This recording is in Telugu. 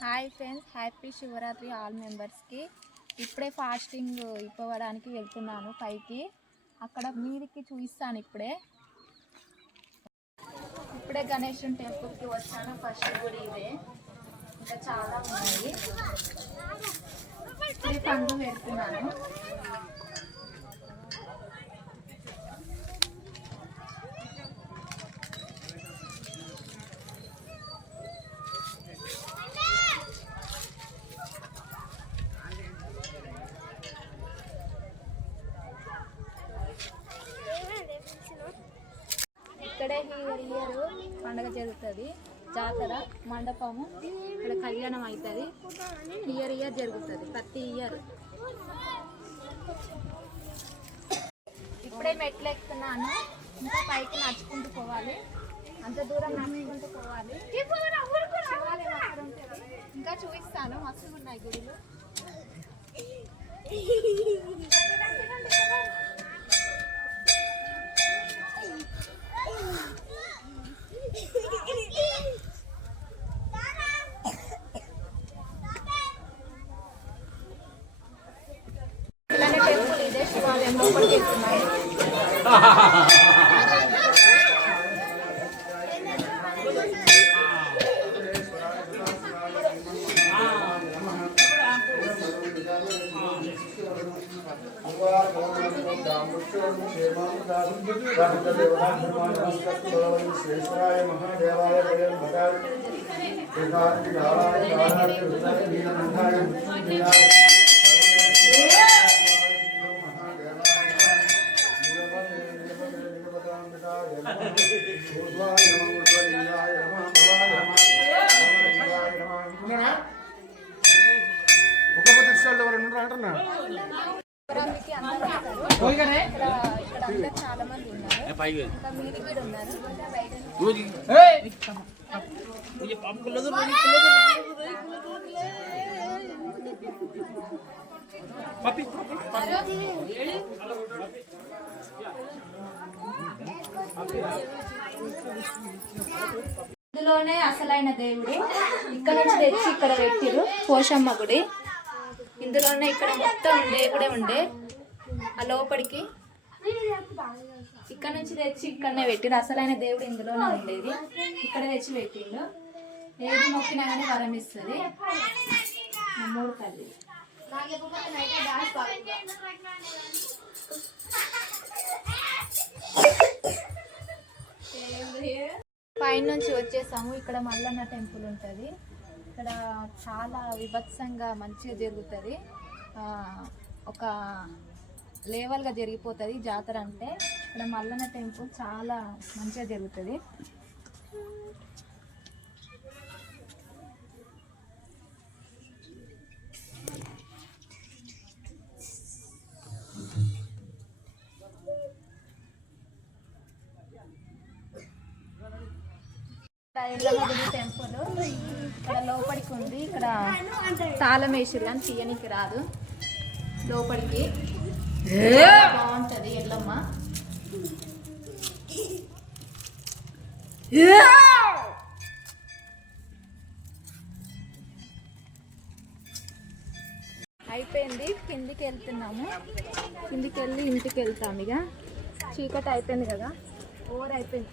Hi friends, happy Shivaratri all మెంబర్స్కి. ఇప్పుడే ఫాస్టింగ్ ఇవ్వడానికి వెళ్తున్నాను పైకి. అక్కడ మీదికి చూపిస్తాను. ఇప్పుడే గణేశుని టెంపుల్కి వచ్చాను. ఫస్ట్ గుడి ఇదే, ఇంకా చాలా ఉన్నాయి. ఇప్పుడే పండు పెడుతున్నాను. ఇక్కడే ఇయర్ పండుగ జరుగుతుంది. జాతర మండపము ఇక్కడ కళ్యాణం అవుతుంది. ఇయర్ జరుగుతుంది, ప్రతి ఇయర్. ఇప్పుడే మెట్లు ఎక్కుతున్నాను. ఇంకా పైకి నడుచుకుంటూ పోవాలి. అంత దూరం నడుచుకుంటూ పోవాలి. ఇంకా చూపిస్తాను, మస్తు ఉన్నాయి గుడులు. టెంపుల్ ఇదే, శివాలయం లోపలికి వెళ్తున్నాను. ఇక్కడ చాలా మంది ఉన్నారు. ఇంకా మీరు కూడా ఉన్నారు. ఇందులోనే అసలైన దేవుడు. ఇక్కడ నుంచి తెచ్చి ఇక్కడ పెట్టిరు, పోషమ్మ గుడి. ఇందులోనే ఇక్కడ మొత్తం దేవుడే ఉండే. ఆ లోపలికి ఇక్కడ నుంచి తెచ్చి ఇక్కడనే పెట్టిరు. అసలైన దేవుడు ఇందులోనే ఉండేది. ఇక్కడ తెచ్చి పెట్టిండు. ఏది మొక్కినా కానీ వరం ఇస్తుంది. మూడు తల్లి పైనుంచి వచ్చేసాము. ఇక్కడ మల్లన్న టెంపుల్ ఉంటుంది. ఇక్కడ చాలా విభత్సంగా మంచిగా జరుగుతుంది. ఒక లేవల్గా జరిగిపోతుంది జాతర అంటే. ఇక్కడ మల్లన్న టెంపుల్ చాలా మంచిగా జరుగుతుంది. టెంపుల్ ఇక్కడ లోపలికి ఉంది. ఇక్కడ తాళం వేసిరు కానీ తీయనికి రాదు. లోపలికి బాగుంటది. ఎల్లమ్మ అయిపోయింది. కిందికి వెళ్తున్నాము. కిందికి వెళ్ళి ఇంటికి వెళ్తాము. ఇక చీకటి అయిపోయింది కదా, ఓవర్ అయిపోయింది.